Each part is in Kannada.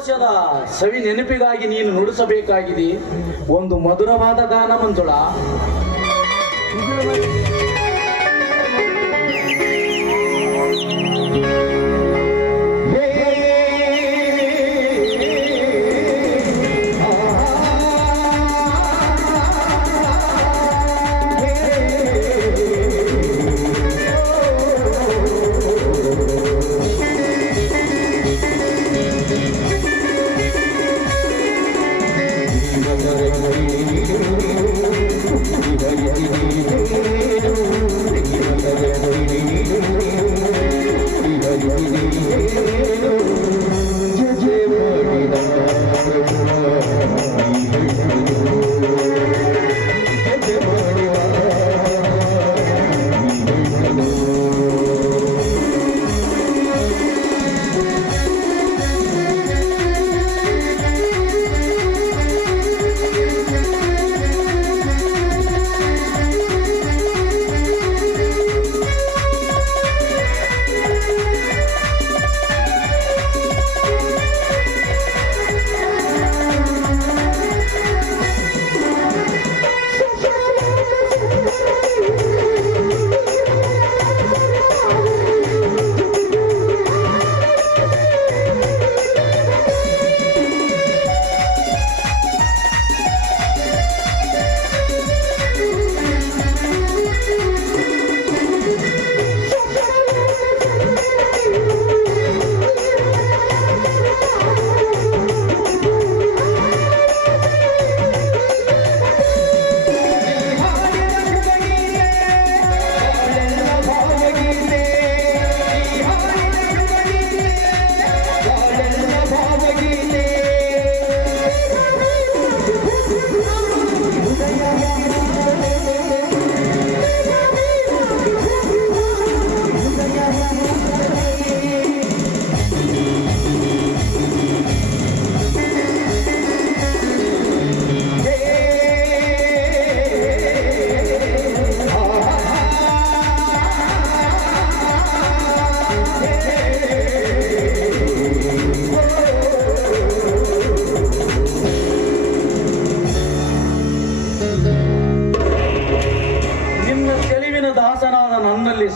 ಸಂತೋಷದ ಸವಿ ನೆನಪಿಗಾಗಿ ನೀನು ನುಡಿಸಬೇಕಾಗಿದೆ ಒಂದು ಮಧುರವಾದ ಗಾನ ಮಂಜುಳಾ.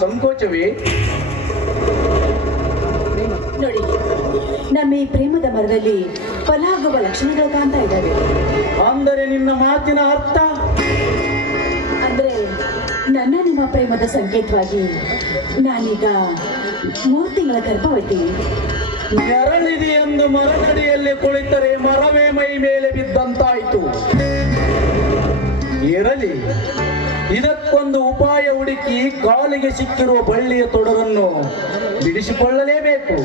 ಸಂಕೋಚವೇ? ನೋಡಿ, ನಮ್ಮ ಈ ಪ್ರೇಮದ ಮರದಲ್ಲಿ ಫಲಾಗುವ ಲಕ್ಷಣಗಳು ಕಾಣ್ತಾ ಇದ್ದಾವೆ. ಅಂದರೆ ನಿನ್ನ ಮಾತಿನ ಅರ್ಥ? ಅಂದ್ರೆ ನನ್ನ ನಿಮ್ಮ ಪ್ರೇಮದ ಸಂಕೇತವಾಗಿ ನಾನೀಗ 3 ತಿಂಗಳ ಗರ್ಭವತಿ. ನೆರಳಿದೆ ಎಂದು ಮರದಡಿಯಲ್ಲಿ ಕುಳಿತರೆ ಮರವೇ ಮೈ ಮೇಲೆ ಬಿದ್ದಂತಾಯಿತು. ಇರಲಿ, ಇದಕ್ಕೊಂದು ಉಪಾಯ ಹುಡುಕಿ ಕಾಲಿಗೆ ಸಿಕ್ಕಿರುವ ಬಳ್ಳಿಯ ತೊಡರನ್ನು ಬಿಡಿಸಿಕೊಳ್ಳಲೇಬೇಕು.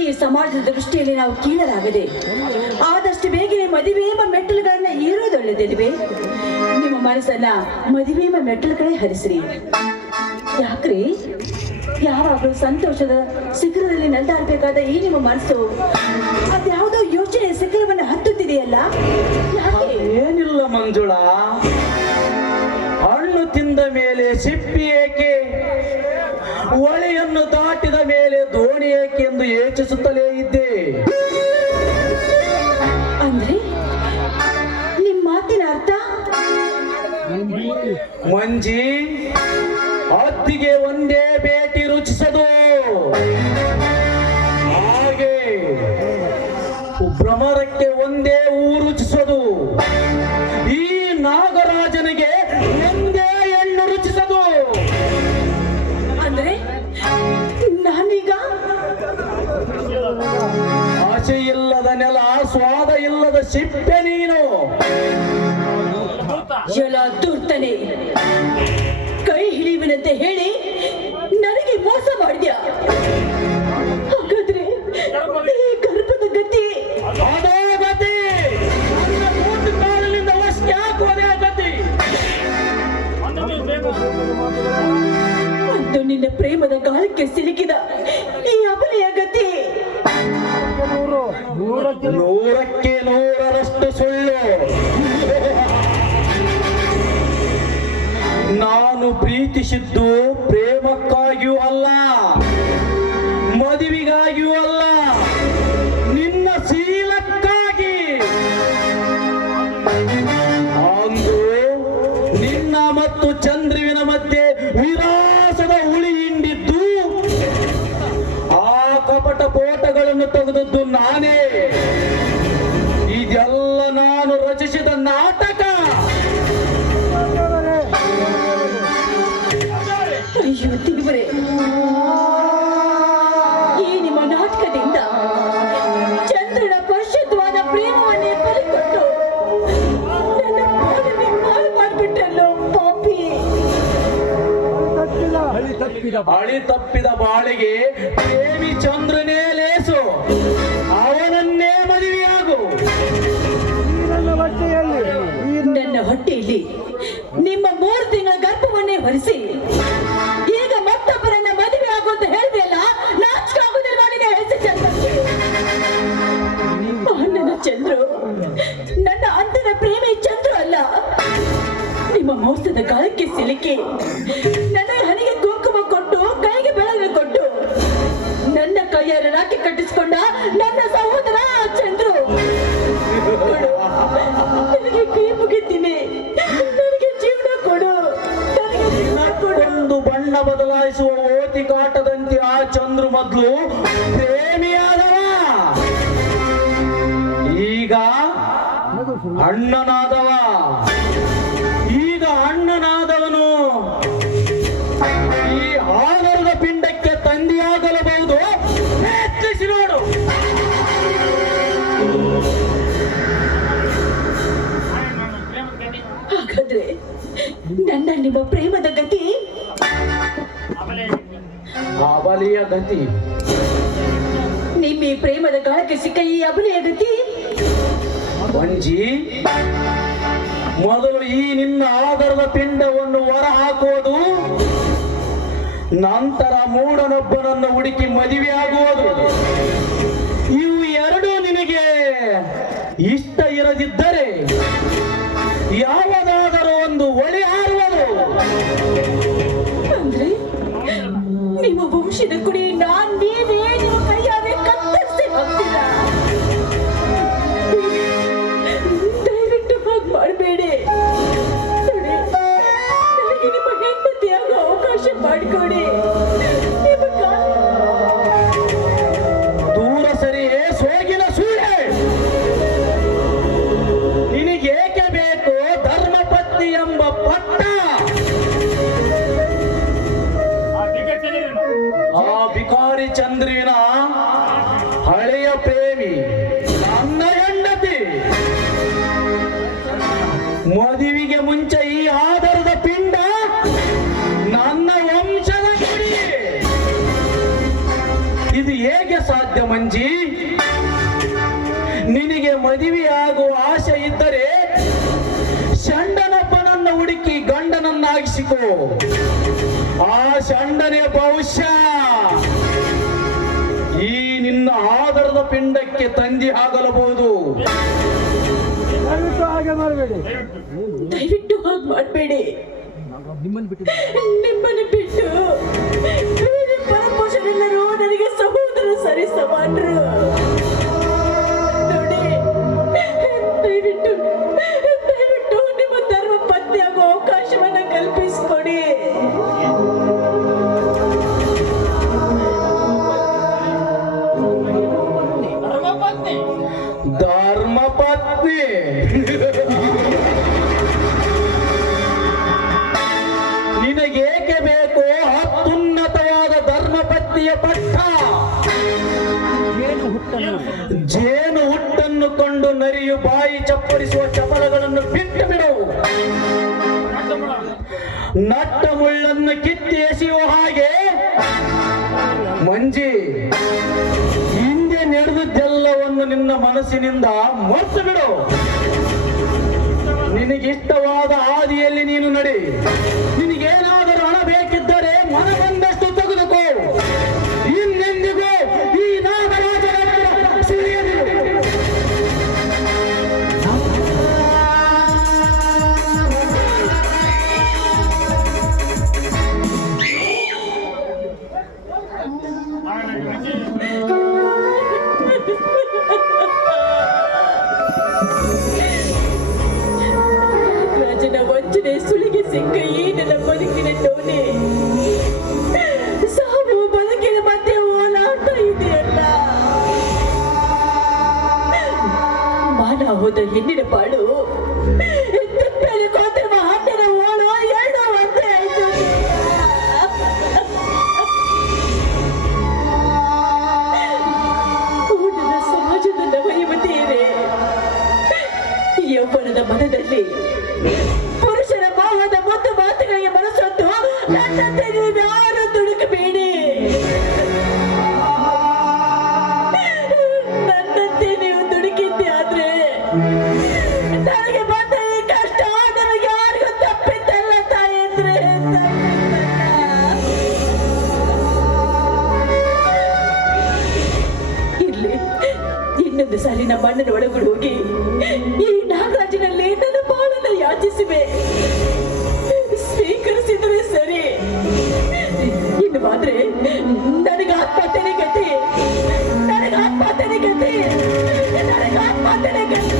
ಈ ಸಮಾಜದ ದೃಷ್ಟಿಯಲ್ಲಿ ನಾವು ಕೀಳರಾಗದೆ ಆದಷ್ಟು ಬೇಗನೆ ಮದುವೆ ಎಂಬ ಮೆಟ್ಟಲುಗಳನ್ನ ಏರೋದೊಳ್ಳೆದಿಲ್ವೇ? ನಿಮ್ಮ ಮನಸ್ಸನ್ನ ಮದುವೆ ಎಂಬ ಮೆಟ್ಟಲು ಕಡೆ ಹರಿಸ್ರಿ. ಯಾಕ್ರಿ ಯಾವಾಗಲೂ ಸಂತೋಷದ ಶಿಖರದಲ್ಲಿ ನೆಲೆದಾಡಬೇಕಾದ ಈ ನಿಮ್ಮ ಮನಸ್ಸು ಅದ್ಯಾವುದೋ ಯೋಚನೆ ಶಿಖರವನ್ನು ಹತ್ತುತ್ತಿದೆಯಲ್ಲ? ಏನಿಲ್ಲ ಮಂಜುಳಾ, ಹಣ್ಣು ತಿಂದ ಮೇಲೆ ಸಿಪ್ಪಿ ಏಕೆ, ಹೊಳೆಯನ್ನು ದಾಟಿದ ಮೇಲೆ ದೋಣಿ ಏಕೆ ಎಂದು ಯೋಚಿಸುತ್ತಲೇ ಇದ್ದೆ. ಅಂದ್ರೆ ನಿಮ್ಮ ಮಾತಿನ ಅರ್ಥ? ಮಂಜಿ, ಹತ್ತಿಗೆ ಒಂದೇ ಭೇಟಿ ರುಚಿಸದು, ಹಾಗೆ ಭ್ರಮರಕ್ಕೆ ಒಂದೇ ರುಚಿಸದು, ಈ ನಾಗರಾಜನಿಗೆ ಒಂದೇ ಹೆಣ್ಣು ರುಚಿಸದು. ಅಂದ್ರೆ ನಾನೀಗ ಆಸೆ ಇಲ್ಲದ ನೆಲ, ಸ್ವಾದ ಇಲ್ಲದ ಸಿಪ್ಪೆ ನೀನು. ಜಲ ದುರ್ತನೆ, ಕೈ ಹಿಡಿಯುವನಂತೆ ಹೇಳಿ ನನಗೆ ಮೋಸ ಮಾಡಿದ್ಯಾ? ಹಾಗಾದ್ರೆ ಈ ಗರ್ಭದ ಗತಿ ಅದೇ ಗತಿ. ನನ್ನ ಮೂರು ಕಾಲಿನಿಂದ ಯಾಕೋದೇ ಗತಿ. ಮತ್ತು ನಿನ್ನ ಪ್ರೇಮದ ಗಾಳಕ್ಕೆ ಸಿಲುಕಿದ ಈ ಅಬಲೆಯ ಗತಿ. 100ಕ್ಕೆ 100ರಷ್ಟು ಸುಳ್ಳು. ನಾನು ಪ್ರೀತಿಸಿದ್ದು ಪ್ರೇಮಕ್ಕಾಗಿಯೂ ಅಲ್ಲ, ಮೋಸದ ಹುಳಿ ಹಿಂಡಿದ್ದು ಆ ಕಪಟ ಪೋಟಗಳನ್ನು ತೆಗೆದದ್ದು ನಾನೇ. ಇದೆಲ್ಲ ನಾನು ರಚಿಸಿದ ನಾಟಕ. ಅಯ್ಯೋ ದೇವರೇ, ಈ ನಿಮ್ಮ ನಾಟಕದಿಂದ ಚಂದ್ರನ ಪರಿಶುದ್ಧವಾದ ಪ್ರೇಮವನ್ನೇ ಬಲಿಕೊಟ್ಟು ನನ್ನ ಪಾಲನೆ ಹಾಳು ಮಾಡಿಬಿಟ್ರಲ್ಲೋ ಪಾಪಿ. ಹಳಿ ತಪ್ಪಿದ ಬಾಳಿಗೆ ಪ್ರೇಮಿ ಚಂದ್ರನೇ ಲೇಸು, ಅವನನ್ನೇ ಮದುವೆಯಾಗು. ನನ್ನ ಹೊಟ್ಟೆಯಲ್ಲಿ ನಿಮ್ಮ 3 ತಿಂಗಳ ಗರ್ಭವನ್ನೇ ಹೊರಿಸಿ ಈಗ ಮತ್ತೊಬ್ಬರನ್ನ ಮದುವೆ ಆಗು ಅಂತ ಹೇಳಿದೆಯಲ್ಲ, ನಾಚಿಕೆ ಆಗುದಿಲ್ವಾ ನಿನ್ನ ಹೆಸರು ಚಂದ್ರಕ್ಕೆ? ನನ್ನ ಚಂದ್ರು ನನ್ನ ಅಂದಿನ ಪ್ರೇಮಿ ಚಂದ್ರು ಅಲ್ಲ. ನಿಮ್ಮ ಮೋಸದ ಗಾಳಕ್ಕೆ ಸಿಲುಕಿ ನನ್ನ ಹನಿಗೆ ಕುಂಕುಮ ಕೊಟ್ಟು ಕೈಗೆ ಬೆಳಗ್ಗೆ ಕೊಟ್ಟು ನನ್ನ ಕೈಯಾರ ರಾಖಿ ಕಟ್ಟಿಸಿಕೊಂಡ ನನ್ನ ಸಹೋದರ ಚಂದ್ರು. ನನಗೆ ಕೈ ಮುಗಿತೀನಿ, ನನಗೆ ಜೀವನ ಕೊಡು, ನನಗೆ ಜೀವನ ಕೊಡು. ಒಂದು ಬಣ್ಣ ಬದಲಾಯಿಸುವ ಓತಿಕಾಟದಂತೆ ಆ ಚಂದ್ರು ಮೊದಲು ಪ್ರೇಮಿಯಾದವ, ಈಗ ಅಣ್ಣನಾದವ. ಈಗ ಅಣ್ಣನಾದವನು ಈ ಆಧಾರದ ಪಿಂಡಕ್ಕೆ ತಂದೆಯಾಗಲಬಹುದು. ಪ್ರಯತ್ನಿಸಿ ನೋಡು. ಹಾಗಾದ್ರೆ ನನ್ನ ನಿಮ್ಮ ಪ್ರೇಮದ ಗತಿ ಅಬಲಿಯ ಗತಿ. ನಿಮ್ಮ ಈ ಪ್ರೇಮದ ಗಾಳಕ್ಕೆ ಸಿಕ್ಕ ಈ ಅಬಲೆಯ ಗತಿ. ಮಂಜಿ, ಮೊದಲು ಈ ನಿನ್ನ ಆಧಾರದ ಪಿಂಡವನ್ನು ಹೊರ ಹಾಕುವುದು, ನಂತರ ಮೂಢನೊಬ್ಬನನ್ನು ಹುಡುಕಿ ಮದುವೆಯಾಗುವುದು. ಇವು ಎರಡೂ ನಿನಗೆ ಇಷ್ಟ ಇರದಿದ್ದರೆ ಯಾವುದಾದರೂ ಒಂದು ಒಳಿ ಹಾರುವುದು. ಅಂದ್ರೆ ನಿಮ್ಮ ವಂಶದ ಕುಡಿ ನೀವೇ ನಿಮ್ಮ ಕೈಯಾರೆ ಕತ್ತರಿಸಿ ಹೋಗ್ತೀರಾ? ದಯವಿಟ್ಟು ಹಾಗೆ ಮಾಡಬೇಡಿ. ನನಗೆ ನಿಮ್ಮ ಹೆಂಡತಿಯಾಗೋ ಅವಕಾಶ ಮಾಡಿಕೊಡಿ. ದೂರ ಸರಿಯೇ ಸೋಗಿನ ಸೂಳೆ. ನಿನಗೇಕೆ ಬೇಕು ಧರ್ಮಪತ್ನಿ ಎಂಬ ಪಟ್ಟ? ಆ ಬಿಕಾರಿ ಚಂದ್ರಿನ ಹಳೆಯ ಪ್ರೇಮಿ ನನ್ನ ಹೆಂಡತಿ. ಮದುವೆಗೆ ಮುಂಚೆ ಈ ಆಧಾರದ ಪಿಂಡ ನನ್ನ ವಂಶದ ಕುಡಿ. ಇದು ಹೇಗೆ ಸಾಧ್ಯ ಮಂಜಿ? ನಿನಗೆ ಮದುವೆಯಾಗುವ ಆಸೆ ಇದ್ದರೆ ಷಂಡನೊಬ್ಬನನ್ನು ಹುಡುಕಿ ಗಂಡನನ್ನಾಗಿಸಿಕೋ. ಆ ಷಂಡನೇ ಬಹುಶಃ ಈ ನಿನ್ನ ಆಧಾರದ ಪಿಂಡಕ್ಕೆ ತಂದಿ ಆಗಲಬಹುದು. ದಯವಿಟ್ಟು ಹಾಗೆ ಮಾಡಬೇಡಿ. ನಿಮ್ಮನ್ನು ಬಿಟ್ಟು ಪರಪುರುಷರೆಲ್ಲರೂ ನನಗೆ ಸಹೋದರ ಸರಿ ಸಮಾನರು. ನೋಡಿ, ದಯವಿಟ್ಟು ದಯವಿಟ್ಟು ನಿಮ್ಮ ಧರ್ಮ ಪತ್ನಿಯಾಗುವ ಅವಕಾಶವನ್ನ ಕಲ್ಪಿಸಿಕೊಡಿ. ಧರ್ಮಪತ್ನಿ ನಿನಗೇಕೆ ಬೇಕು ಅತ್ಯುನ್ನತವಾದ ಧರ್ಮಪತ್ನಿಯ ಪಟ್ಟ? ಜೇನು ಹುಟ್ಟನ್ನು ಕೊಂಡು ನರಿಯು ಬಾಯಿ ಚಪ್ಪರಿಸುವ ಚಪಲಗಳನ್ನು ಬಿಟ್ಟು ಬಿಡು. ನಟ್ಟ ಮುಳ್ಳನ್ನು ಕಿತ್ತಿ ಎಸೆಯುವ ಹಾಗೆ ಮಂಜಿ, ಹಿಂದೆ ನಡೆದದ್ದೆಲ್ಲವನ್ನು ನಿನ್ನ ಮನಸ್ಸಿನಿಂದ ಮರೆತು ಬಿಡು. ನಿನಗಿಷ್ಟವಾದ ಹಾದಿಯಲ್ಲಿ ನೀನು ನಡಿ. ನಿನಗೇನಾದರೂ ಹಣ ಬೇಕಿದ್ದರೆ ಮನ ಬಂದಷ್ಟು ತೆಗೆದುಕೋ. ಇನ್ನೆಂದಿಗೂ ಈ ನಾಗರಾಜರ ಸಿರಿಯದಿರು. ರಾಜನ ವಂಚನೆ ಸುಳಿಗೆ ಸಿಕ್ಕ ಈ ನನ್ನ ಬದುಕಿನ ಟೋನೆ ಹೋದ ಹೆಣ್ಣಿನ ಪಾಡು ತಿಪ್ಪೆಯಲ್ಲಿ ಕೊಂತಿರುವ ಹಣ್ಣಿನ ಓಳು ಎರಡು ಒಂದೇ ಆಯ್ತು. ಊಟದ ಸಮಾಜದ ನವಯುವತಿಯರೇ, ಯೌವನದ ಮನದಲ್ಲಿ ಪುರುಷರ ಮೋಹದ ಮುದ್ದು ಮಾತುಗಳಿಗೆ ಮನಸ್ಸೊತ್ತು ನನ್ನಂತೆ ನೀವ್ಯಾರು ದುಡುಕಬೇಡಿ. ನನ್ನಂತೆ ನೀವು ದುಡುಕಿದ್ದೆ ಆದ್ರೆ ನನಗೆ ಬಂದ ಈ ಕಷ್ಟ ನಿಮಗೆ ಯಾರಿಗೂ ತಪ್ಪಿದ್ದಲ್ಲ ತಾಯಂದ್ರೆ, ಇಲ್ಲಿ ಇನ್ನೊಂದು ಸಾಲಿನ ಮಣ್ಣಿನ ಒಳಗಡೆ ಹೋಗಿ ಈ ನಾಗರಾಜನಲ್ಲಿ ನನ್ನ ಬಾಳನ್ನು ಯಾಚಿಸುವೆ. ಸ್ವೀಕರಿಸಿದರೆ ಸರಿ, ಇನ್ನು ಮಾತ್ರ ನನಗೆ ಆತ್ಮಹತ್ಯೆ ಗತಿ, ನನಗೆ ಆತ್ಮಹತ್ಯೆ ಗತಿ, ನನಗೆ ಆತ್ಮಹತ್ಯೆ ಗತಿ.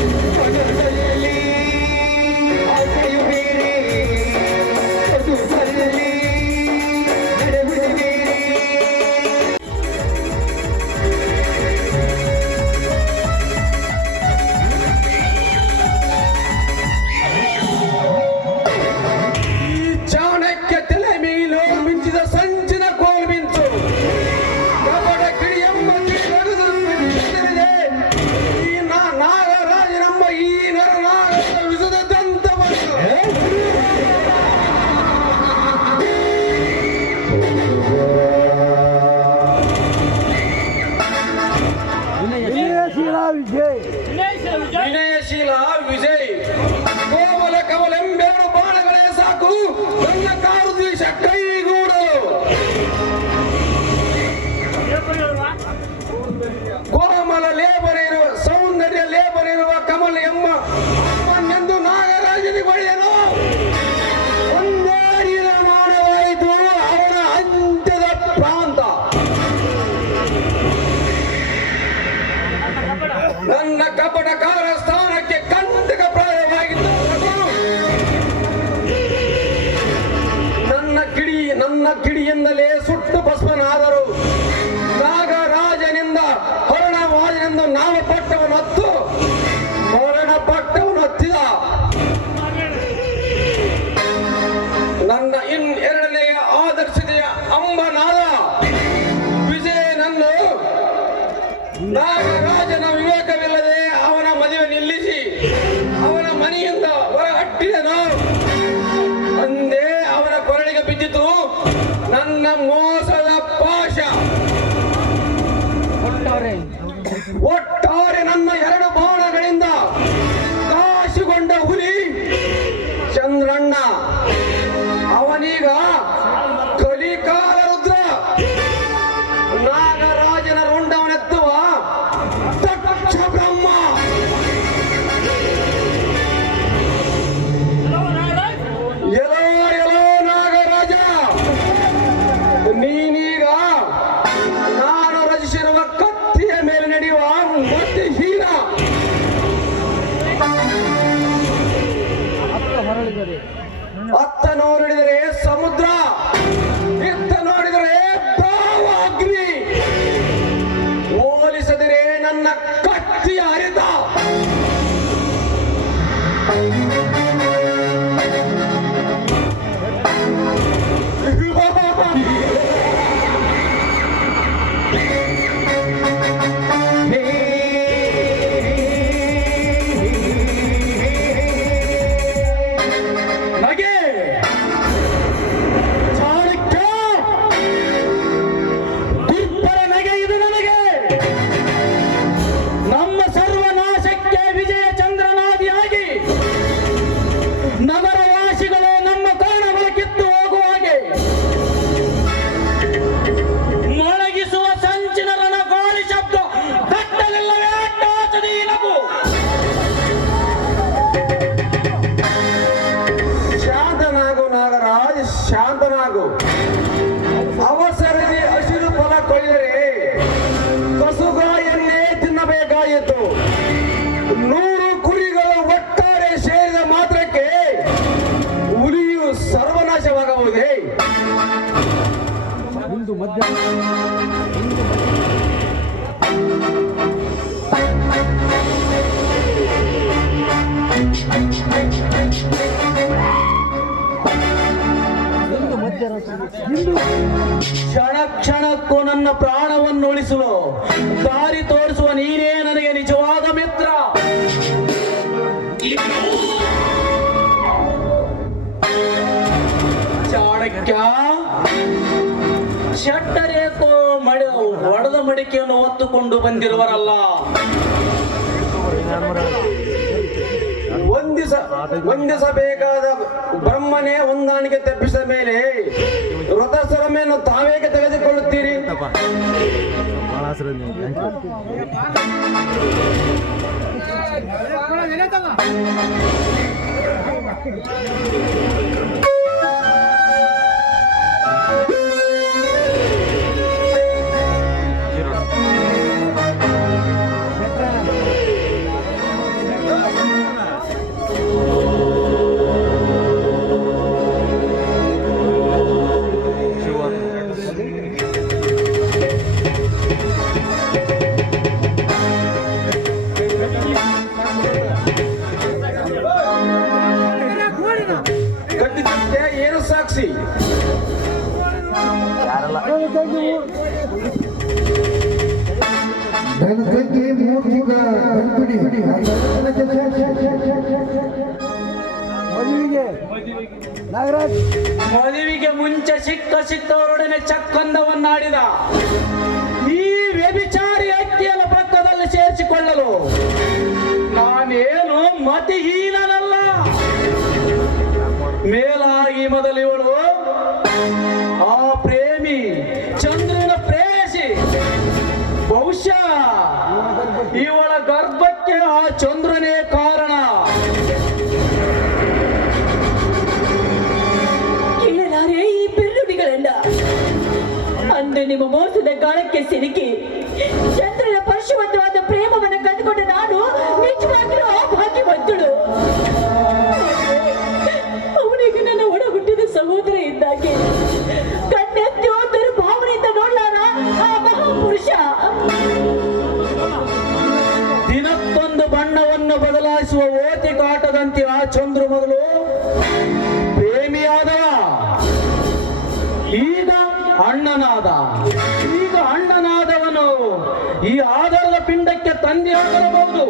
ವಿನಯಶೀಲ ವಿಜಯ್, ಕೋಮಲ ಕಮಲೆಂಬೆರಡು ಬಾಣಗಳೇ ಸಾಕು ನನ್ನ ಕಾರು ದ್ವೇಷ ಕೈಗೂಡು. ಕೋಮಲ ಲೇಬರಿರುವ ಸೌಂದರ್ಯ ಲೇಬರಿರುವ ಕಮಲ ಎಂಬ ಎಂದು ನಾಗರಾಜನಿಗೆ ಒಳ್ಳೆಯನು. ಒಂದೇ ನಿರ್ಮಾಣವಾಯಿತು ಅವನ ಅಂತ್ಯದ ಪ್ರಾಂತ. ನನ್ನ ಕಪಟಕಾರ ಸ್ಥಾನಕ್ಕೆ ಕಂಟಕ ಪ್ರಾಯವಾಗಿದ್ದು ನನ್ನ ಕಿಡಿಯಿಂದಲೇ ಸುಟ್ಟು ಭಸ್ಮನಾದರು. ನಾಗರಾಜನಿಂದ ಹೊರಣವಾಜನೆಂದು ನಾಮಪಟ್ಟವನೊತ್ತು ಮರಣಪಟ್ಟವನೊತ್ತಿದ. ನನ್ನ ಎರಡನೆಯ ಆದರ್ಶತೆಯ ಅಂಬನಾದ ವಿಜಯನನ್ನು ನಾಗರಾಜನ ವಿವೇಕವಿಲ್ಲದೆ ಅವನ ಮದುವೆ ನಿಲ್ಲಿಸಿ ಅವನ ಮನೆಯಿಂದ ಹೊರಹಟ್ಟಿದನು. ಅಂದೇ ಅವನ ಕೊರಳಿಗೆ ಬಿದ್ದಿತು ನನ್ನ ಮೋಸದ ಪಾಶ. ಒಟ್ಟಾರೆ ನನ್ನ ಎರಡು ಬಾಣಗಳಿಂದ ಕಾಶಿಗೊಂಡ ಹುಲಿ ಚಂದ್ರಣ್ಣ ಅವನೀಗ ಕಲಿಕಾಲ ರುದ್ರ. ನಾಗರಾಜನ ರುಂಡವನೆತ್ತುವ ದಕ್ಷ ಬ್ರಹ್ಮ. ಎಲ್ಲೋ ಎಲ್ಲೋ ನಾಗರಾಜ, ನೀನೀಗ ನಾನು ರಚಿಸಿರುವ ಕತ್ತಿಯ ಮೇಲೆ ನಡೆಯುವ ಮತಿಹೀನ. ಅತ್ತ ನೋಡಿದರೆ ಸಮುದ್ರ, ಇತ್ತ ನೋಡಿದರೆ ಅಗ್ನಿ. ಹೋಲಿಸದಿರೆ ನನ್ನ ಕತ್ತಿಯ ಹರಿತ. ನಗೆ ಚಾಣಕ್ಯ, ದುರ್ಬಲ ನಗೆ ಇದು ನನಗೆ. ನಮ್ಮ ಸರ್ವನಾಶಕ್ಕೆ ವಿಜಯ ಚಂದ್ರನಾದಿಯಾಗಿ ನಗರವಾಸಿಗಳು ನಮ್ಮ ಕಾರಣಗಳು ಕಿತ್ತು ಹೋಗುವ ಹಾಗೆ ಮೊಳಗಿಸುವ ಸಂಚಿನ ರಣಗೋಳಿ ಶಬ್ದ ದಟ್ಟಲಿಲ್ಲವೇ ಅಟ್ಟಾಚದಿ ನಗು. ಶಾಂತನಾಗು ನಾಗರಾಜ್, ಶಾಂತನಾಗು. ಅವಸರದಿ ಹಸಿರು ಫಲ ಕೊಯ್ದರೆ ಕಸುಗಾಯನ್ನೇ ತಿನ್ನಬೇಕಾಯಿತು. 100 ಕುರಿಗಳು ಒಟ್ಟಾರೆ ಸೇರಿದ ಮಾತ್ರಕ್ಕೆ ಹುಲಿಯು ಸರ್ವನಾಶವಾಗಬಹುದೇ? ಕ್ಷಣ ಕ್ಷಣಕ್ಕೂ ನನ್ನ ಪ್ರಾಣವನ್ನು ಉಳಿಸಲು ದಾರಿ ತೋರಿಸುವ ನೀನೇ ನನಗೆ ನಿಜವಾದ ಮಿತ್ರ. ಚಾಣಕ್ಯ, ಶೆಟ್ಟರೇಕೋ ಒಡೆದ ಮಡಿಕೆಯನ್ನು ಹೊತ್ತುಕೊಂಡು ಬಂದಿರುವರಲ್ಲ. ವಂದಿಸಬೇಕಾದ ಬ್ರಹ್ಮನೇ ಹೊಂದಾಣಿಕೆ ತಪ್ಪಿಸಿದ ಮೇಲೆ ವ್ರತಸರಮೆಯನ್ನು ತಾವೇಗೆ ತೆಗೆದುಕೊಳ್ಳುತ್ತೀರಿ? ಕಟ್ಟಿದ್ದಕ್ಕೆ ಏನು ಸಾಕ್ಷಿ? ಮದುವೆಗೆ ಮುಂಚೆ ಸಿಕ್ಕವರೊಡನೆ ಚಕ್ಕಂದವನ್ನಾಡಿದ ಈ ವ್ಯಭಿಚಾರಿ ಅಕ್ಕಿಯನ್ನು ಪಕ್ಕದಲ್ಲಿ ಸೇರಿಸಿಕೊಳ್ಳಲು ನಾನೇನು ಮತಿಹೀನನಲ್ಲ. ಮೇಲಾಗಿ ಮೊದಲಿವಳು ಆ ಪ್ರೇಮಿ ಚಂದ್ರನ ಪ್ರೇಯಸಿ. ಬಹುಶಃ ಇವಳ ಗರ್ಭಕ್ಕೆ ಆ ಚಂದ್ರನೇ ಕಾರಣ. ಕೇಳಲಾರೆ ಈ ಬೆಳ್ಳುಡಿಗಳನ್ನ. ಅಂದು ನಿಮ್ಮ ಮೋಸದ ಗಾಳಕ್ಕೆ ಸಿಲುಕಿ ಚಂದ್ರನ ಪರಶುವಂತವಾದ ಪ್ರೇಮವನ್ನು ಕಂಡುಕೊಂಡ ನಾನು ನಿಜವಾಗಿಯೂ ಅಭಾಗ್ಯವಂತಳು. ಅವನಿಗೆ ನನ್ನ ಒಡ ಹುಟ್ಟಿದ ಸಹೋದರ ಇದ್ದಾಗೆ ಕಣ್ಣೆತ್ತಿ ಹೋದರೂ ಭಾವನೆಯಿಂದ ನೋಡ್ಲಾರ ಆ ಮಹಾಪುರುಷ. ದಿನಕ್ಕೊಂದು ಬಣ್ಣವನ್ನು ಬದಲಾಯಿಸುವ ಓತಿ ಕಾಟದಂತೆ ಆ ಚಂದ್ರ ಮೊದಲು ಪ್ರೇಮಿಯಾದವ, ಈಗ ಅಣ್ಣನಾದ. ಈಗ ಅಣ್ಣನಾದವನು ಈ ಆಧಾರದ ಪಿಂಡಕ್ಕೆ ತಂದೆ ಆಗಬಹುದು.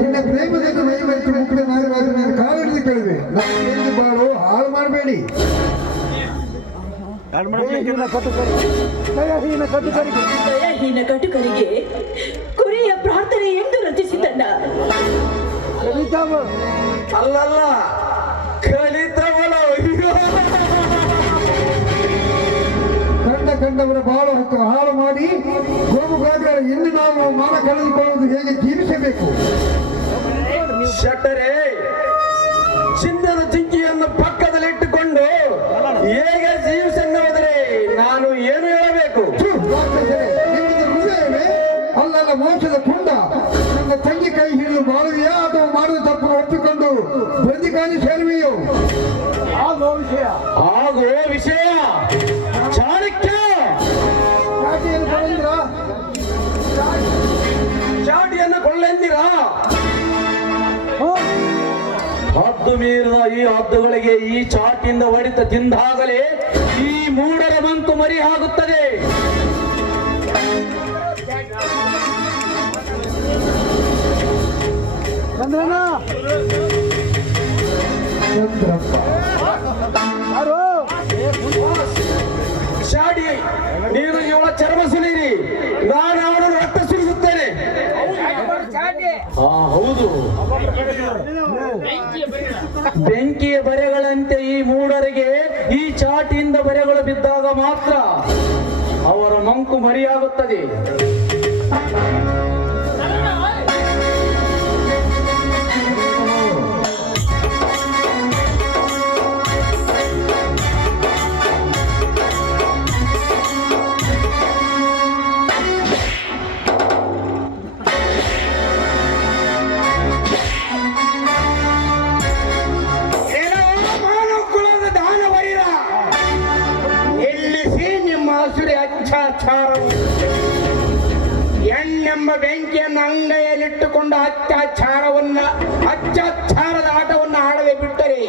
ನಿನ್ನ ಪ್ರೇಮದಿಂದ ಮೈಮರೆತು ಮುಕ್ತ ಮಾರ್ಗವಾಗಿ ನಾನು ಕಾಲಿಡಿದು ಕೇಳಿದೆ. ನನ್ನ ಬಾಳು ಹಾಳು ಮಾಡಬೇಡಿ. ದಯಾಹೀನ ಕಟುಕರಿಗೆ ಕುರಿಯ ಪ್ರಾರ್ಥನೆ ಎಂದು ರಚಿಸಿದನ್ನ. ಅಲ್ಲಲ್ಲ, ಕಲಿತವಳು. ಕಂಡವರ ಬಾಳು ಹೊತ್ತು ಹಾಳು ಮಾಡಿ ಗೋಮುಖಾದಿಗಳ ಎಂದು ನಾವು ಮಾನ ಕಳೆದುಕೊಳ್ಳುವುದು ಹೇಗೆ ಜೀವಿಸಬೇಕು? ಶೆಟ್ಟರೆ, ಚಿನ್ನದ ಜಿಂಕಿಯನ್ನು ಪಕ್ಕದಲ್ಲಿಟ್ಟುಕೊಂಡು ಹೇಗೆ ಜೀವಿಸೆನ್ನುವುದರೆ ನಾನು ಏನು ಹೇಳಬೇಕು? ಹೃದಯವೇ ಅಲ್ಲಲ್ಲ ಮೋಕ್ಷದ ಪುಂಡ. ನನ್ನ ತಂಗಿ ಕೈ ಹಿಡಿದು ಬಾಳುವೆಯಾ ಅಥವಾ ಮಾಡಿದ ತಪ್ಪನ್ನು ಒಪ್ಪಿಕೊಂಡು ಬಂದಿಕಾನಿ ಸೇರುವೆಯೋ? ಆಗೋ ವಿಷಯ ಚಾಣಕ್ಯ. ಚಾಟಿಯನ್ನು ಕೊಳ್ಳೆಂದಿರಾ? ಹದ್ದು ಮೀರಿದ ಈ ಹದ್ದುಗಳಿಗೆ ಈ ಚಾಟಿಯಿಂದ ಹೊಡಿತ ತಿಂದಾಗಲೇ ಈ ಮೂಢರ ಮಂಕು ಮರಿ ಆಗುತ್ತದೆ. ಶಾಡಿ, ನೀನು ಇವಳ ಚರ್ಮ ಸುಲಿರಿ, ನಾನು ಅವನನ್ನು ರಕ್ತ ಸುರಿಸುತ್ತೇನೆ. ಹೌದು, ಬೆಂಕಿಯ ಬರೆಗಳಂತೆ ಈ ಮೂಢರಿಗೆ ಈ ಚಾಟಿಯಿಂದ ಬರೆಗಳು ಬಿದ್ದಾಗ ಮಾತ್ರ ಅವರ ಮಂಕು ಮರಿಯಾಗುತ್ತದೆ. ಹೆಣ್ಣೆಂಬ ಬೆಂಕಿಯನ್ನು ಅಂಗೈಯಲ್ಲಿಟ್ಟುಕೊಂಡು ಅತ್ಯಾಚಾರದ ಆಟವನ್ನು ಆಡದೆ ಬಿಟ್ಟರೆ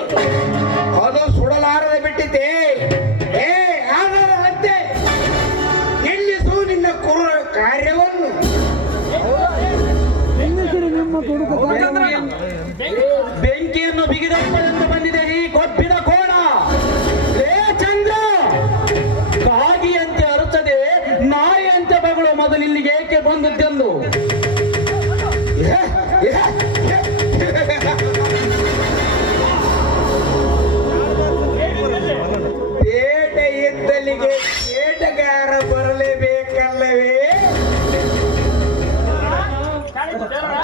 ಅದು ಸುಡಲಾರದೆ ಬಿಟ್ಟಿದ್ದೆ. ಏ ಅಂತೆ ನಿಲ್ಲಿಸು ನಿನ್ನ ಕ್ರೂರ ಕಾರ್ಯವನ್ನು. ಬೆಂಕಿಯನ್ನು ಬಿಗಿದಪ್ಪಲೆಂದು ಬಂದಿದೆ ಈ ಕೊಬ್ಬಿದ ಕೋಣ. ಏ ಚಂದ್ರ, ಕಾಗಿಯಂತೆ ಅರುತ್ತದೆ ನಾಯಿಯಂತೆ ಬಗಳು ಮೊದಲು ಇಲ್ಲಿಗೆ ಏಕೆ ಬಂದದ್ದೆಂದು. ಬೇಟೆ ಇದ್ದಲ್ಲಿಗೆ ಬೇಟೆಗಾರ ಬರಲೇಬೇಕಲ್ಲವೇ?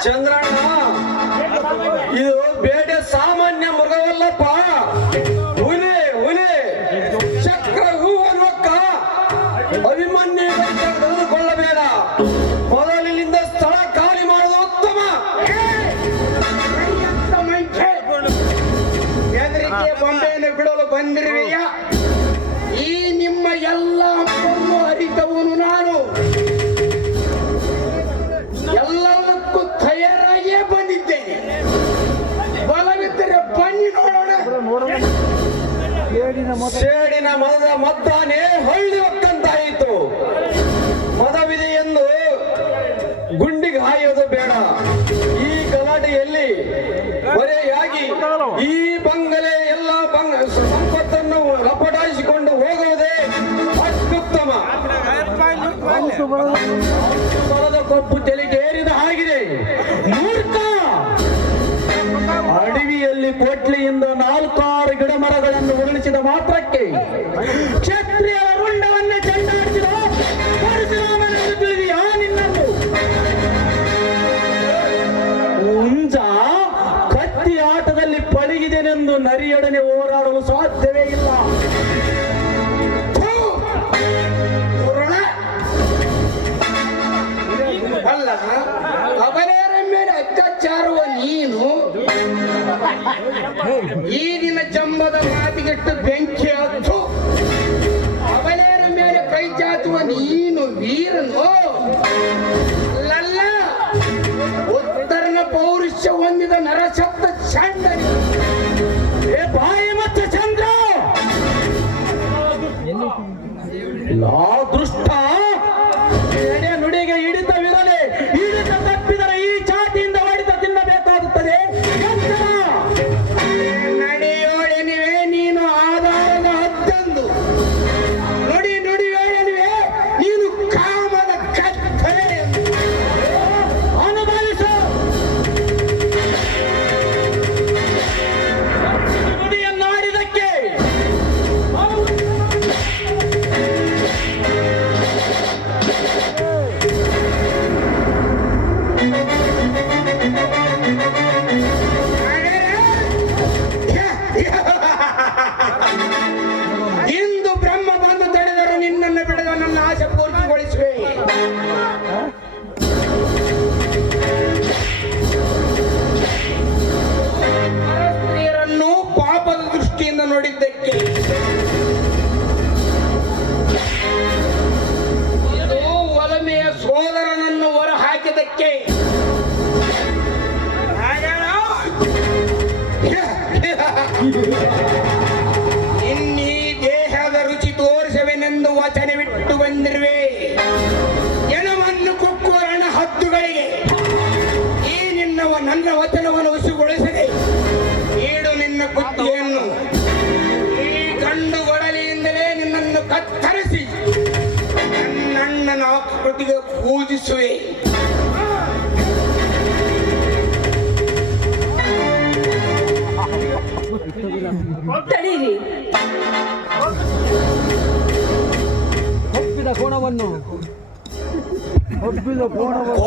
ಚಂದ್ರಣ್ಣ, ಇದು ಬೇಟೆ ಸಾಮಾನ್ಯ ಮೃಗವಲ್ಲಪ್ಪ. ಹುಲಿ ಹುಲಿ ಚಕ್ರ ಹೂವನ್ನುಕ್ಕ ಅಭಿಮನ್ಯು ತೆಗೆದುಕೊಳ್ಳಬೇಡ. ಮೊದಲಿನಿಂದ ಸ್ಥಳ ಖಾಲಿ ಮಾಡುವುದು ಉತ್ತಮ. ಹೆದರಿಕೆ ಬೊಂಬೆಯನ್ನು ಬಿಡಲು ಬಂದಿರುವೆಯ? ಈ ನಿಮ್ಮ ಎಲ್ಲ ಹಕ್ಕನ್ನು ಅರಿತವನು ನಾನು. ಎಲ್ಲದಕ್ಕೂ ತಯಾರಾಗಿಯೇ ಬಂದಿದ್ದೇನೆ. ಬಲವಿದ್ದರೆ ಬನ್ನಿ ನೋಡೋಣ. ಸೇಡಿನ ಮದದ ಮದ್ದಾನೆ ಹೊಳ್ಳಿ ಹೊಕ್ಕಂತಾಯಿತು. ಮದವಿದೆ ಎಂದು ಗುಂಡಿಗೆ ಹಾಯೋದು ಬೇಡ. ಈ ಗಲಾಟೆಯಲ್ಲಿ ಬರೆಯಾಗಿ ಈ ಬಂಗಲೆ ಎಲ್ಲ ಸಂಪತ್ತನ್ನು ಲಪಟಾಯಿಸಿಕೊಂಡು ಹೋಗುವುದೇ ಅತ್ಯುತ್ತಮ. ಬರದ ಕೊಬ್ಬು ತೆಲಿಗೇರಿದ ಹಾಗಿದೆ. ಮೂರ್ಖ, ಅಡವಿಯಲ್ಲಿ ಕೊಟ್ಲಿಯಿಂದ 4-6 ಗಿಡ ಮರಗಳನ್ನು ಉರುಳಿಸಿದ ಮಾತ್ರಕ್ಕೆ ಕ್ಷತ್ರಿಯರ ರುಂಡವನ್ನೇ ಚೆಂಡಾಡಿಸಿದ ಪರಶುರಾಮನೆಂದು ತಿಳಿದಿಯಾ ನಿನ್ನನ್ನು? ಹುಂಜ ಕತ್ತಿ ಆಟದಲ್ಲಿ ಪಳಗಿದೆನೆಂದು ನರಿಯೊಡನೆ ಹೋರಾಡಲು ಸಾಧ್ಯವೇ ಇಲ್ಲ. ಅಲ್ಲ, ಅಬಲೆಯರ ಮೇಲೆ ಅತ್ಯಾಚಾರುವ ನೀನು ಈಗಿನ ಜಂಬದ ಮಾತಿಗೆಟ್ಟು ಬೆಂಕಿ ಹಚ್ಚು. ಅಬಲೆಯರ ಮೇಲೆ ಕೈ ಚಾಚುವ ನೀನು ವೀರನು ಅಲ್ಲಲ್ಲ, ಉತ್ತರನ ಪೌರುಷ ಹೊಂದಿದ ನರಶಬ್ದ ಚಂಡ. ಏ ಬಾಯಿ ಮತ್ತೆ ಚಂದ್ರ, ಲಾ ದೃಷ್ಟ, ಎಡೆ ನುಡಿಗೆ ಹಿಡಿತವಿರಲಿ. ಹಿಡಿತ ತಪ್ಪಿದರೆ ಈ ಚಾಟಿಯಿಂದ ಹೊಡಿತ ತಿನ್ನಬೇಕಾಗುತ್ತದೆ. ನಡೆಯೋಳೆನಿವೆ ನೀನು ಆಧಾರದ ಹತ್ತಂದು. ನುಡಿವೇಳೆನಿವೆ ನೀನು ಕಾಮದ ಕತ್ತಲೆ. ಅನುಭವಿಸು. ನುಡಿಯನ್ನಾಡಿದಕ್ಕೆ ಇಂದು ಬ್ರಹ್ಮ ಬಂದು ತಡೆದರು ನಿನ್ನನ್ನು ಬಿಡದ ನನ್ನ ಆಸೆ ಪೂರ್ತಿಗೊಳಿಸುವೆ. ಸ್ತ್ರೀಯರನ್ನು ಪಾಪದ ದೃಷ್ಟಿಯಿಂದ ನೋಡಿದ್ದಕ್ಕೆ, ಇದು ಒಲಮೆಯ ಸೋದರನನ್ನು ಹೊರ ಹಾಕಿದ್ದಕ್ಕೆ, ಇನ್ನೀ ದೇಹದ ರುಚಿ ತೋರಿಸವೆನೆಂದು ವಚನವಿಟ್ಟು ಬಂದಿರುವೆ. ಎಣವನ್ನು ಕುಕ್ಕು ರಣ ಹದ್ದುಗಳಿಗೆ ಈ ನನ್ನ ವಚನವನ್ನು ಹುಸುಗೊಳಿಸದೆ ನೀಡು ನಿನ್ನ ಬುದ್ಧಿಯನ್ನು. ಈ ಗಂಡು ಗೊಡಲಿಯಿಂದಲೇ ನಿನ್ನನ್ನು ಕತ್ತರಿಸಿ ನನ್ನಣ್ಣನ ಆಕೃತಿಗೆ ಪೂಜಿಸುವೆ. ತಡೀರಿ.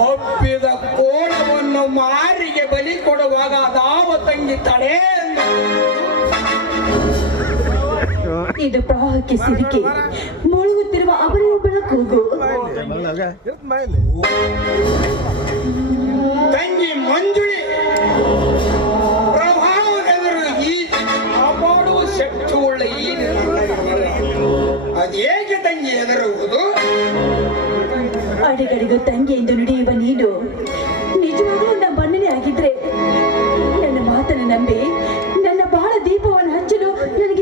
ಒಪ್ಪಿದ ಕೋಣವನ್ನು ಮಾರಿಗೆ ಬಲಿ ಕೊಡುವಾಗ ಅದಾವ ತಂಗಿ ತಡೆ. ಇದು ಪ್ರವಾಹಕ್ಕೆ ಸಿಲುಕಿ ಮುಳುಗುತ್ತಿರುವ ಅವರಿಗೊಬ್ಬಳ ಕೂಗು. ತಂಗಿ ಮಂಜುಳಿ ಪ್ರಭಾವದೆದುರು ಈ ಕಾಪಾಡುವ ಶಕ್ತಿ ಉಳ್ಳ ಈ ಅದೇಕೆ ತಂಗಿ ಹೆದರುವುದು? ಅಡಿಗಡಿಗೂ ತಂಗಿ ಎಂದು ನುಡಿಯುವ ನೀನು ನಿಜವಾಗಲೂ ನನ್ನ ಬಣ್ಣನೆ ಆಗಿದ್ರೆ ನನ್ನ ಮಾತನ್ನು ನಂಬಿ ನನ್ನ ಬಾಳ ದೀಪವನ್ನು ಹಚ್ಚಲು ನನಗೆ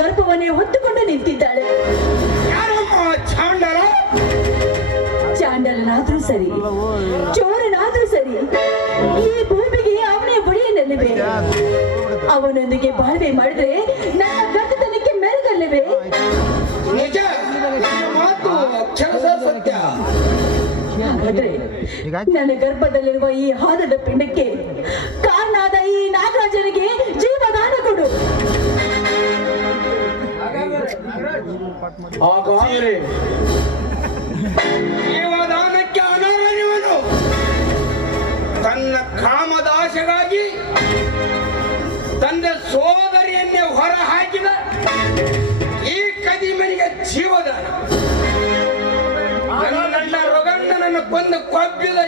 ಗರ್ಭವನ್ನೇ ಹೊತ್ತುಕೊಂಡು ನಿಂತಿದ್ದಾಳೆ. ಯಾರಮ್ಮ ಚಾಂಡಲ? ಚಾಂಡಲನಾದ್ರೂ ಸರಿ, ಚೋರನಾದ್ರೂ ಸರಿ, ಈ ಭೂಮಿಗೆ ಅವನೇ ಒಡೆಯನಲ್ಲವೇ? ಅವನೊಂದಿಗೆ ಬಾಳ್ವೆ ಮಾಡಿದ್ರೆ ನನ್ನ ಗದ್ದತನಕ್ಕೆ ಮೆರುಗಲ್ಲವೇ? ನಿಜ, ಮಾತು ಅಕ್ಷರಶ ಸತ್ಯ. ಹಾಗಾದ್ರೆ ನನ್ನ ಗರ್ಭದಲ್ಲಿರುವ ಈ ಹಾದದ ಪಿಂಡಕ್ಕೆ ಕಾರಣಾದ ಈ ನಾಗರಾಜನಿಗೆ ಜೀವದಾನ ಕೊಡು. ಹಾಗಾದ್ರೆ ಜೀವದಾನಕ್ಕೆ ಅನರ್ಹನಿವನು. ತನ್ನ ಕಾಮದಾಶೆಗಾಗಿ ತಂದೆ ಸೋದರಿಯನ್ನೇ ಹೊರ ಹಾಕಿದ ಈ ಕದಿಮನಿಗೆ ಜೀವದಾನ. ನನ್ನ ರೊಗಣ್ಣನನ್ನು ಕೊಂದು ಕೊಬ್ಬಿದ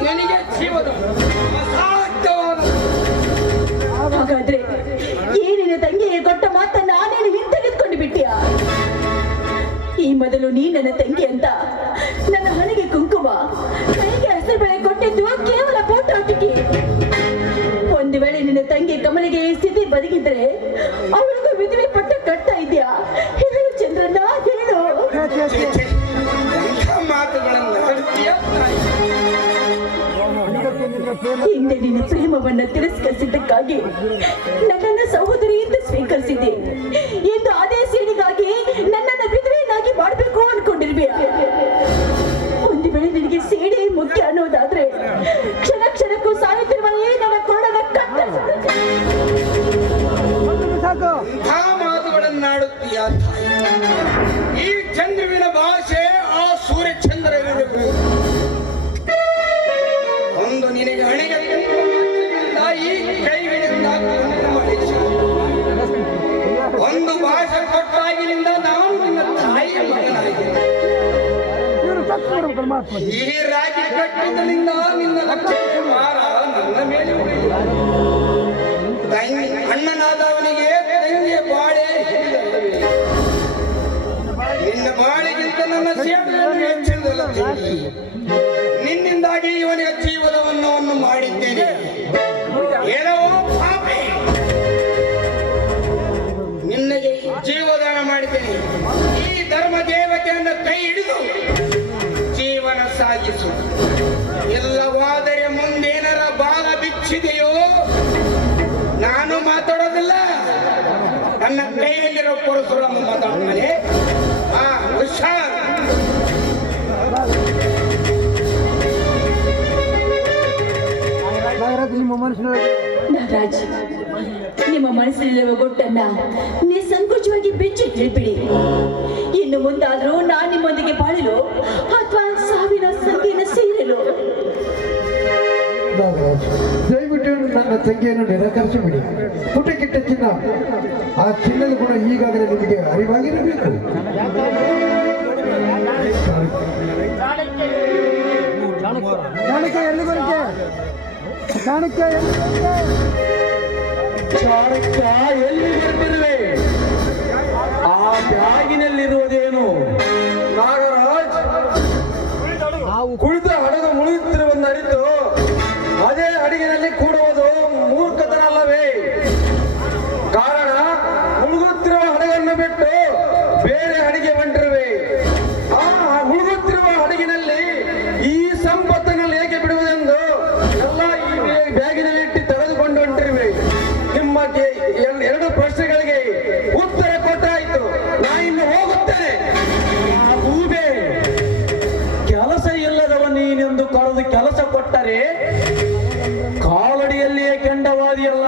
ಇವನಿಗೆ ಜೀವದಾನ ಅಸಾಧ್ಯವಾದ. ಹಾಗಾದ್ರೆ ಏನಿನ ತಂಗಿಗೆ ಕೊಟ್ಟ ಮಾತನ್ನ ನಾನೇನು ಹಿಂತೆಗೆದುಕೊಂಡು ಬಿಟ್ಟಿಯ? ಈ ಮೊದಲು ನೀ ನನ್ನ ತಂಗಿ ಅಂತ ನನ್ನ ಹಣೆಗೆ ಕುಂಕುಮ, ಕೈಗೆ ಹಸಿರು ಬೆಳೆ ಕೊಟ್ಟಿದ್ದು ಕೇವಲ ಫೋಟೋಟಿಗೆ. ಒಂದು ವೇಳೆ ನಿನ್ನ ತಂಗಿ ಕಮಲಿಗೆ ಈ ಸ್ಥಿತಿ ಬದುಕಿದ್ರೆ ಅವಳಿಗೂ ವಿಧವೆ ಪಟ್ಟ ಕಟ್ತಾ ಇದೆಯಾ? ಹೇಳು ಚಂದ್ರಣ್ಣ, ಹೇಳು. ಮಾತುಗಳನ್ನು ಆಡುತ್ತೀಯ ತಾಯಿ? ಹಿಂದೆ ನಿನ್ನ ಪ್ರೇಮವನ್ನ ತಿರಸ್ಕರಿಸಿದ್ದಕ್ಕಾಗಿ ನನ್ನನ್ನು ಸಹೋದರಿ ಎಂದು ಸ್ವೀಕರಿಸಿದ್ದೆ. ಎಂದು ಅದೇ ಸೇಡಿಗಾಗಿ ನನ್ನನ್ನು ವಿಧವೆಯನ್ನಾಗಿ ಮಾಡಬೇಕು ಅನ್ಕೊಂಡಿರ್ಬೇಯ. ಒಂದು ವೇಳೆ ನಿನಗೆ ಸೇಡಿ ಮುಖ್ಯ ಅನ್ನೋದಾದ್ರೆ ಕ್ಷಣ ಕ್ಷಣಕ್ಕೂ ಸಾಯುತ್ತಿರುವ ಈ ನನ್ನ ಕೋಣದ ಆ ಮಾತುಗಳನ್ನಾಡುತ್ತೀಯ ತಾಯಿ? ಈ ಚಂದ್ರುವಿನ ಭಾಷೆ ಆ ಸೂರ್ಯ ಚಂದ್ರವಿರಬೇಕು. ಒಂದು ನಿನಗೆ ಹಣೆಗೆ ಈ ಕೈಗಳಿಂದ ಒಂದು ಭಾಷೆ ಕೊಟ್ಟಾಗಿನಿಂದ ನಾನು ನಿನ್ನ ತಾಯಿಯ ಮಗನಾಗಿದ್ದೆ. ಈ ರಾಗಿ ಕಟ್ಟಿದ್ದರಿಂದ ನಿನ್ನ ರಕ್ಷಣೆ ಭಾರ ನನ್ನ ಮೇಲೆ ಉಳಿದಿದೆ. ಅಣ್ಣನಾದವನಿಗೆ ತಂಗಿಯ ಬಾಳೆ ನಿನ್ನ ಬಾಳೆಗಿಂತ ನನ್ನ ಸೇವೆಯನ್ನು ಹೆಚ್ಚಿನದಲ್ಲ ತಂಗಿ. ನಿನ್ನಿಂದಾಗಿ ಇವನಿಗೆ ಜೀವನವನ್ನು ಮಾಡಿದ್ದೇನೆ. ಏನೋ ಪಾಪಿ, ನಿನ್ನಗೆ ಜೀವದಾನ ಮಾಡಿದ್ದೇನೆ. ಈ ಧರ್ಮ ದೇವತೆಯನ್ನು ಕೈ ಹಿಡಿದು ಜೀವನ ಸಾಗಿಸು. ಇಲ್ಲವಾದರೆ ಮುಂದೇನರ ಬಾಲ ಬಿಚ್ಚಿದೆಯೋ ನಾನು ಮಾತಾಡೋದಿಲ್ಲ. ನನ್ನ ಕೈಯಲ್ಲಿರೋ ಪುರುಷರನ್ನು ಮಾತಾಡ್ತಾನೆ. ಹುಷಾರ್. ನಾಗರಾಜ್, ನಿಮ್ಮ ಮನಸ್ಸಲ್ಲಿರುವ ಗೊಟ್ಟನ್ನ ನಿಸ್ಸಂಕೋಚವಾಗಿ ಬಿಚ್ಚಿ ಹೇಳ್ಬಿಡಿ. ಇನ್ನು ಮುಂದಾದ್ರೂ ನಾನು ನಿಮ್ಮೊಂದಿಗೆ ಬಾಳಲು ಅಥವಾ ಸಾವಿನ ಸಂಖ್ಯೆಯನ್ನು ಸೇರಲು. ನಾಗರಾಜ್, ದಯವಿಟ್ಟು ನನ್ನ ತಂಗಿಯನ್ನು ನಿರಾಕರಿಸಿಬಿಡಿ. ಪುಟಕ್ಕಿಟ್ಟ ಚಿನ್ನ, ಆ ಚಿನ್ನದ ಗುಣ ಈಗಾಗಲೇ ನಿಮಗೆ ಅರಿವಾಗಿರಬೇಕು. ಚಾಣಕ್ಯ ಎಲ್ಲಿ ಹೊರಟಿರುವೆ? ಆ ಬ್ಯಾಗಿನಲ್ಲಿರುವುದೇನು? ನಾಗರಾಜ್, ಕುಳಿತ ಹಡಗು ಮುಳುಗುತ್ತಿರುವುದನ್ನು ಅರಿತು ಅದೇ ಹಡಗಿನಲ್ಲಿ ಕೂಡುವುದು ಮೂರ್ಖತನ ಅಲ್ಲವೇ? ಕಾರಣ ಮುಳುಗುತ್ತಿರುವ ಹಡಗನ್ನು ಬಿಟ್ಟು ಬೇರೆ ಹಡಗೆ ಹೊಂಟಿರುವೆ. ಆ ಮುಳುಗುತ್ತಿರುವ ಹಡಗಿನಲ್ಲಿ ಈ ಸಂಪತ್ತಿನಲ್ಲಿ ಏಕೆ ಬಿಡುವುದೆಂದು ಎಲ್ಲ ಈ ಬ್ಯಾಗಿನಲ್ಲಿ ಇಟ್ಟು ತೆಗೆದುಕೊಂಡು ಹೊಂಟಿರುವೆ. ನಿಮ್ಮ ಎರಡು ಪ್ರಶ್ನೆಗಳಿಗೆ ಉತ್ತರ ಕೊಟ್ಟಾಯಿತು. ನಾ ಇನ್ನು ಹೋಗುತ್ತೇನೆ. ಭೂಮಿ ಕೆಲಸ ಇಲ್ಲದವ ನೀನೆಂದು ಕರೆದು ಕೆಲಸ ಕೊಟ್ಟರೆ ಕಾಲಡಿಯಲ್ಲಿಯೇ ಕೆಂಡವಾದಿಯಲ್ಲ.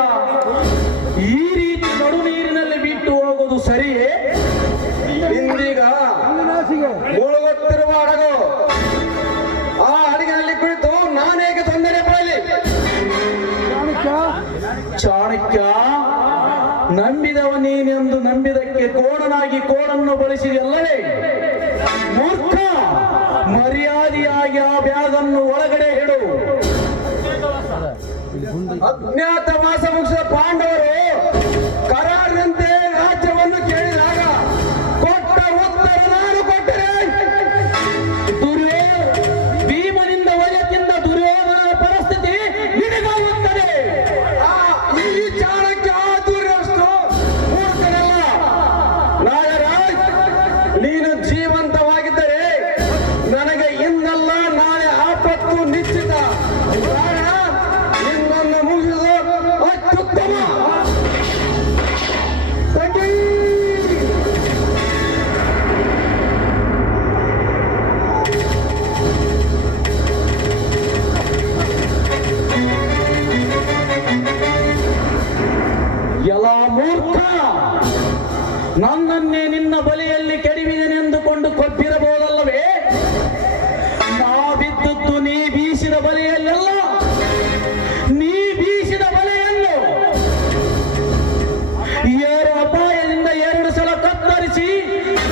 ಈ ರೀತಿ ನಡು ನೀರಿನಲ್ಲಿ ಬಿಟ್ಟು ಹೋಗುವುದು ಸರಿಯೇ? ಇಂದೀಗ ಮುಳುಗುತ್ತಿರುವ ಹಡಗು, ಆ ಹಡಗಿನಲ್ಲಿ ಕುಳಿತು ನಾನೇಗೆ ತೊಂದರೆ ಪಡಲಿ? ಚಾಣಕ್ಯ, ನಂಬಿದವ ನೀನೆಂದು ನಂಬಿದಕ್ಕೆ ಕೋಣನಾಗಿ ಕೋಣನ್ನು ಬಳಸಿದೆಲ್ಲವೇ? ಮೂರ್ಖ, ಮರ್ಯಾದೆಯಾಗಿ ಆ ಬ್ಯಾಗನ್ನು ಒಳಗಡೆ ಇಡು. ಅಜ್ಞಾತವಾಸ ಮುಗಿಸಿದ ಪಾಂಡವರು ಕರಾರಿನಂತೆ ರಾಜ್ಯವನ್ನು ಕೇಳಿದಾಗ ಕೊಟ್ಟ ಉತ್ತರ ನಾನು ಕೊಟ್ಟರೆ ಭೀಮನಿಂದ ವಯಸ್ಸಿಂದ ದುರ್ಯೋಧನ ಪರಿಸ್ಥಿತಿ ನಿನಗಾಗುತ್ತದೆ. ಈ ಚಾಣಕ್ಯ ದುರ್ಯಷ್ಟು ಮೂರ್ಖನಲ್ಲ. ನನ್ನನ್ನೇ ನಿನ್ನ ಬಲಿಯಲ್ಲಿ ಕೆಡವಿದೆನೆಂದುಕೊಂಡು ಕೊಬ್ಬಿರಬಹುದಲ್ಲವೇ? ನಾ ಬಿದ್ದದ್ದು ನೀ ಬೀಸಿದ ಬಲೆಯಲ್ಲೆಲ್ಲ, ನೀ ಬೀಸಿದ ಬಲೆಯನ್ನು 7 ಅಪಾಯದಿಂದ 2 ಸಲ ಕತ್ತರಿಸಿ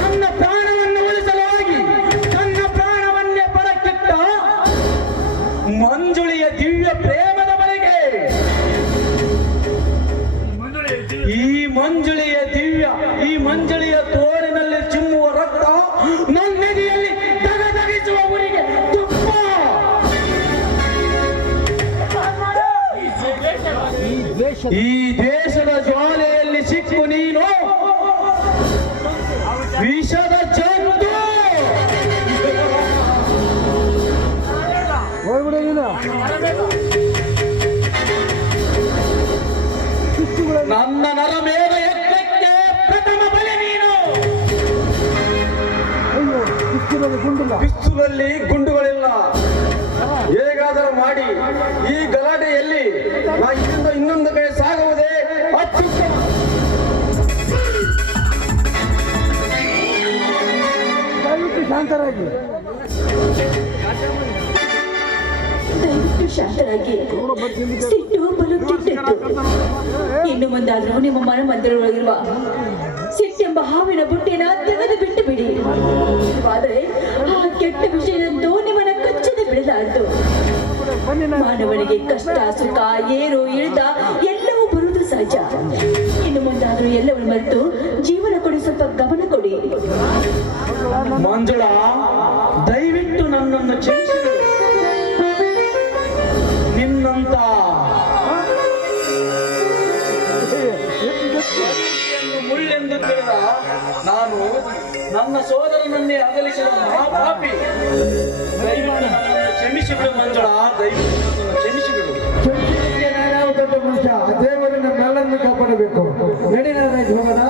ನನ್ನ ಪ್ರಾಣವನ್ನು ಉಳಿಸಲಾಗಿ ನನ್ನ ಪ್ರಾಣವನ್ನೇ ಪರಕ್ಕಿಟ್ಟ ಮಂಜುಳಿಯ ದಿವ್ಯ ಪ್ರೇಮದ ಬಲೆಗೆ, ಈ ಮಂಜುಳಿಯ ತೋಳಿನಲ್ಲಿ ಚಿಮ್ಮುವ ರಕ್ತ ನನ್ನೆದೆಯಲ್ಲಿ ದಗದಗಿಸುವ ಊರಿಗೆ ತುಪ್ಪ. ಈ ದೇಶದ ಜ್ವಾಲೆಯಲ್ಲಿ ಸಿಕ್ಕು ನೀನು ವಿಷದ ಜಂತು. ನನ್ನ ನರಮೇಧ ಯಜ್ಞಕ್ಕೆ ಪ್ರಥಮ ಬಲೆ ನೀನು. ಪಿಸ್ತೂಲಲ್ಲಿ ಗುಂಡುಗಳಿಲ್ಲ. ಹೇಗಾದರೂ ಮಾಡಿ ಈ ಗಲಾಟೆಯಲ್ಲಿ ನಾ ಇಲ್ಲಿಂದ ಇನ್ನೊಂದು ಕಡೆ ಸಾಗುವುದೇ ಅತ್ಯುತ್ತಮ. ದಯವಿಟ್ಟು ಶಾಂತರಾಗಿ. ಸಿಟ್ಟು ಬಲು ಕೆಟ್ಟದ್ದು. ಇನ್ನು ಮುಂದಾದ್ರೂ ನಿಮ್ಮ ಮನಮಂದಿರೊಳಗಿರುವ ಸಿಟ್ಟೆಂಬ ಹಾವಿನ ಬುಟ್ಟಿನ ತೆಗೆದು ಬಿಟ್ಟು ಬಿಡಿ. ಆದರೆ ಆ ಕೆಟ್ಟ ವಿಷಯದಂತೂ ನಿಮ್ಮನ್ನ ಕಚ್ಚದೆ ಬಿಡಲಾರದು. ಮಾನವನಿಗೆ ಕಷ್ಟ ಸುಖ ಏರು ಇಳಿತ ಎಲ್ಲವೂ ಬರುವುದು ಸಹಜ. ಇನ್ನು ಮುಂದಾದ್ರೂ ಎಲ್ಲವನ್ನು ಮರೆತು ಜೀವನ ಕೊಡಿ, ಸ್ವಲ್ಪ ಗಮನ ಕೊಡಿ. ಮಂಜುಳಾ, ದಯವಿಟ್ಟು ನನ್ನನ್ನು ಕ್ಷಮಿಸಿರು. ನಿನ್ನಂತ ಮುಳ್ಳೆಂದು ತಿಳಿದ ನಾನು ನನ್ನ ಸೋದರನನ್ನೇ ಅಗಲಿಸಿದ ಮಹಾಪಾಪಿ. ದಯವಿಟ್ಟು ನನ್ನನ್ನು ಕ್ಷಮಿಸಿಬಿಡು ಮಂಜುಳಾ, ದಯವಿಟ್ಟು ನನ್ನನ್ನು ಕ್ಷಮಿಸಿಬಿಡು. ನಾವು ದೊಡ್ಡ ಮನುಷ್ಯ, ದೇವರು ನಮ್ಮೆಲ್ಲರನ್ನು ಕಾಪಾಡಬೇಕು. ನಡಿ ನಾರಾಯಣ ಹೋಗೋಣ.